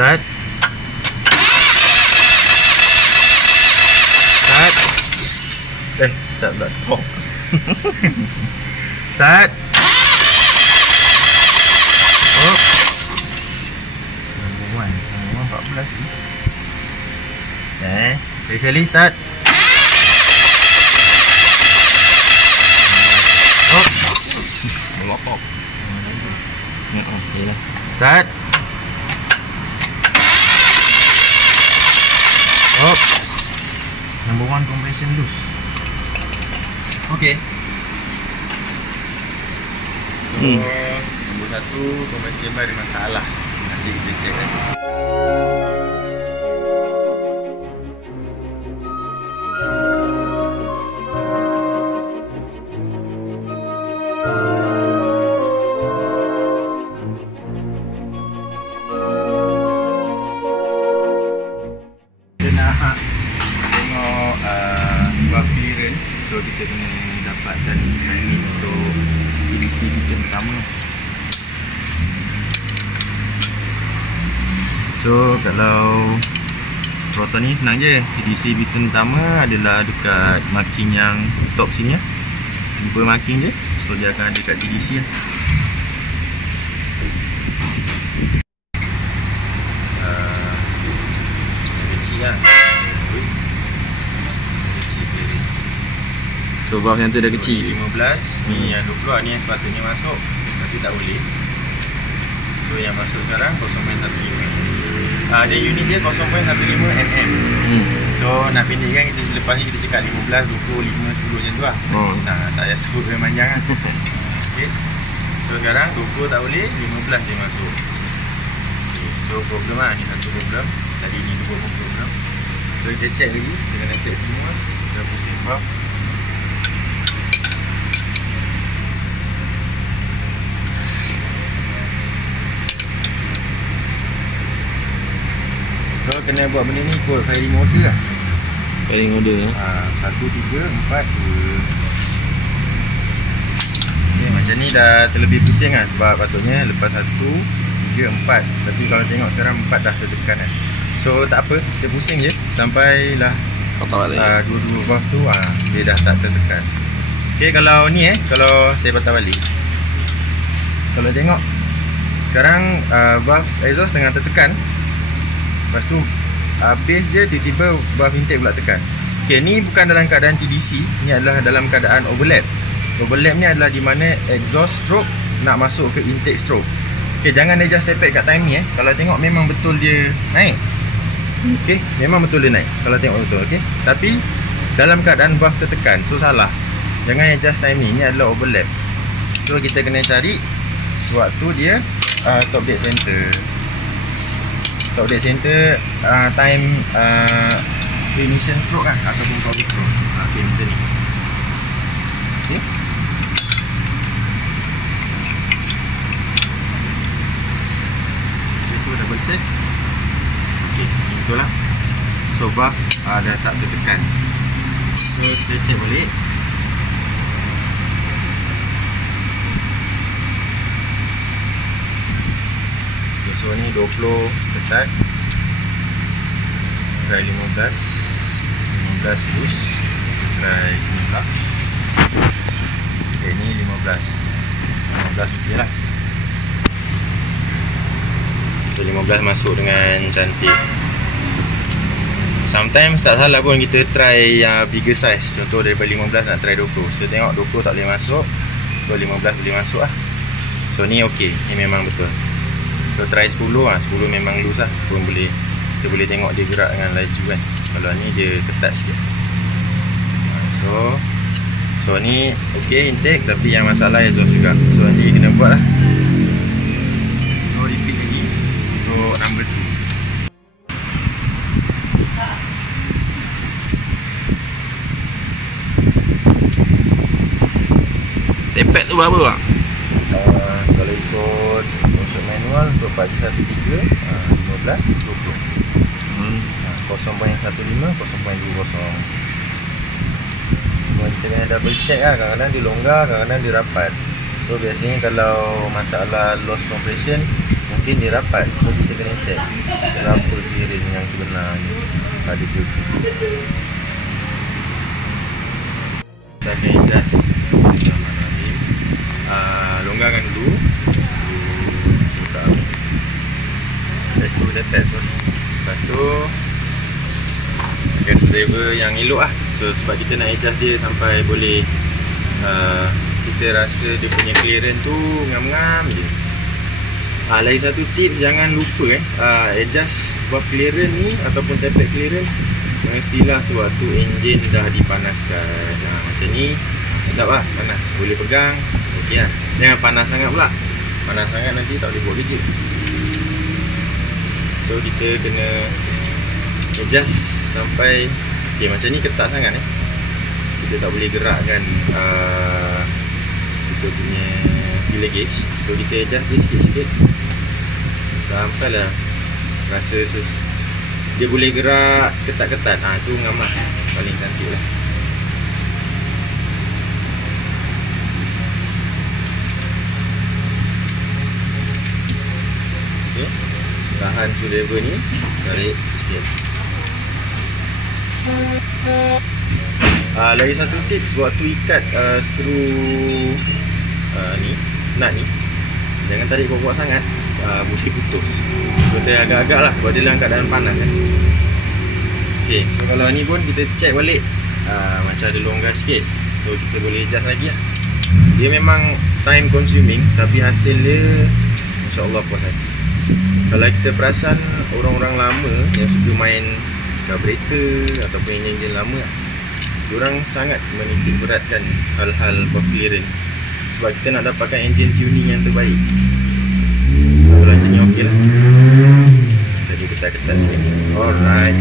Start. Start pula, stop. Start. Oh. Nombor 14 ni. Sekali start. Oh. Melopok. Inilah. Start. Oh. Number 1 compression loose. Okey. So, nombor 1 compression chamber ada masalah. Nanti kita check lagi. So kita kena dapatkan timing untuk isi piston pertama. So kalau throttle ni senang je. TDC piston pertama adalah dekat marking yang top sini ya. Jumpa marking je. So dia akan ada dekat TDC lah. Kecil lah. So valve yang tu dah kecil. 15, ni yang 20 ni yang sepatutnya masuk, tapi tak boleh. So yang masuk sekarang 0.15. Dia unit dia 0.15 mm. So nak pendekkan kita selepas ni kita cakap 15, 20, 5, 10 macam tu lah. Nah, tak payah sebut yang panjang lah. Okay. So sekarang 20 tak boleh, 15 dia masuk. Okay. So problem lah, ni satu problem. Tadi ni dua problem. So kita check lagi, kita kena check semua. Kita pusing valve. So kena buat benda ni ikut firing order lah. Firing order 1, 3, 4, 2. Okay, macam ni dah terlebih pusing lah. Sebab patutnya lepas 1, 3, 4. Tapi kalau tengok sekarang 4 dah tertekan lah. So tak apa, kita pusing je sampailah dua-dua valve tu dia dah tak tertekan. Okay, kalau ni kalau saya patah balik, kalau tengok sekarang valve exhaust tengah tertekan. Lepas tu base je tiba-tiba valve intake pula tekan. Ok, ni bukan dalam keadaan TDC. Ni adalah dalam keadaan overlap. Overlap ni adalah di mana exhaust stroke nak masuk ke intake stroke. Ok, jangan adjust stepad kat time ni Kalau tengok memang betul dia naik. Ok, memang betul dia naik kalau tengok betul. Ok, tapi dalam keadaan valve tertekan, so salah. Jangan adjust time ni. Ni adalah overlap. So kita kena cari sewaktu dia top dead center. Top dead center time ignition stroke lah, ataupun power stroke. Ok, macam ni. Ok, so double check. Ok, betul lah. So valve dah tak tertekan. So kita check balik. So ni 20 ketat, try 15 loose, try sini pula. Ok, ni 15 je lah. So 15 masuk dengan cantik. Sometimes tak salah pun kita try yang bigger size. Contoh daripada 15 nak try 20. So tengok 20 tak boleh masuk, so 15 boleh masuk lah. So ni ok, ni memang betul. So try 10 10 memang loose lah. Pun boleh, kita boleh tengok dia gerak dengan laju kan. Kalau ni dia ketat sikit. So ni ok intake, tapi yang masalah exhaust juga. So nanti kena buat lah. So repeat lagi untuk number 2. Tepet tu berapa bang? Kalau ikut konsep manual untuk pagi 1.3 15, 20 0.15, 0.20. Kita kena double check lah. Kadang-kadang dia longgar, kadang-kadang dia rapat. So biasanya kalau masalah loss compression mungkin dia rapat. So kita kena check berapa clearance yang sebenarnya pada QT. Kita akan adjust longgarkan dulu. Buka test dulu, dia test pun. Lepas tu pakai screwdriver yang elok lah. So sebab kita nak adjust dia sampai boleh kita rasa dia punya clearance tu ngam-ngam je. Lagi satu tips, jangan lupa adjust buat clearance ni ataupun tapered clearance mestilah sewaktu enjin dah dipanaskan. Macam ni sedap lah, panas, boleh pegang. Okey lah. Jangan panas sangat pula. Panas sangat nanti tak boleh buat kerja. So kita kena adjust sampai macam ni ketat sangat kita tak boleh gerakkan kita punya filler gauge. So kita adjust dia sikit-sikit sampailah rasa dia boleh gerak ketat-ketat. Tu ngamah paling cantik lah. Okay. Tahan screwdriver ni, tarik sikit. Lagi satu tips waktu ikat skru ni, nut ni, jangan tarik kuat-kuat sangat, boleh putus. Kita agak-agak lah sebab dia dalam keadaan panas kan. Okay, so kalau ni pun kita check balik, macam ada longgar sikit. So kita boleh adjust lagi lah. Dia memang time consuming tapi hasil dia insyaAllah puas hati. Kalau kita perasan orang-orang lama yang suka main carburetor ataupun enjin lama, diorang sangat menitik beratkan hal-hal power clearance sebab kita nak dapatkan enjin tuning yang terbaik. Kalau macam ni okey lah. Jadi ketat-ketat sikit. Alright.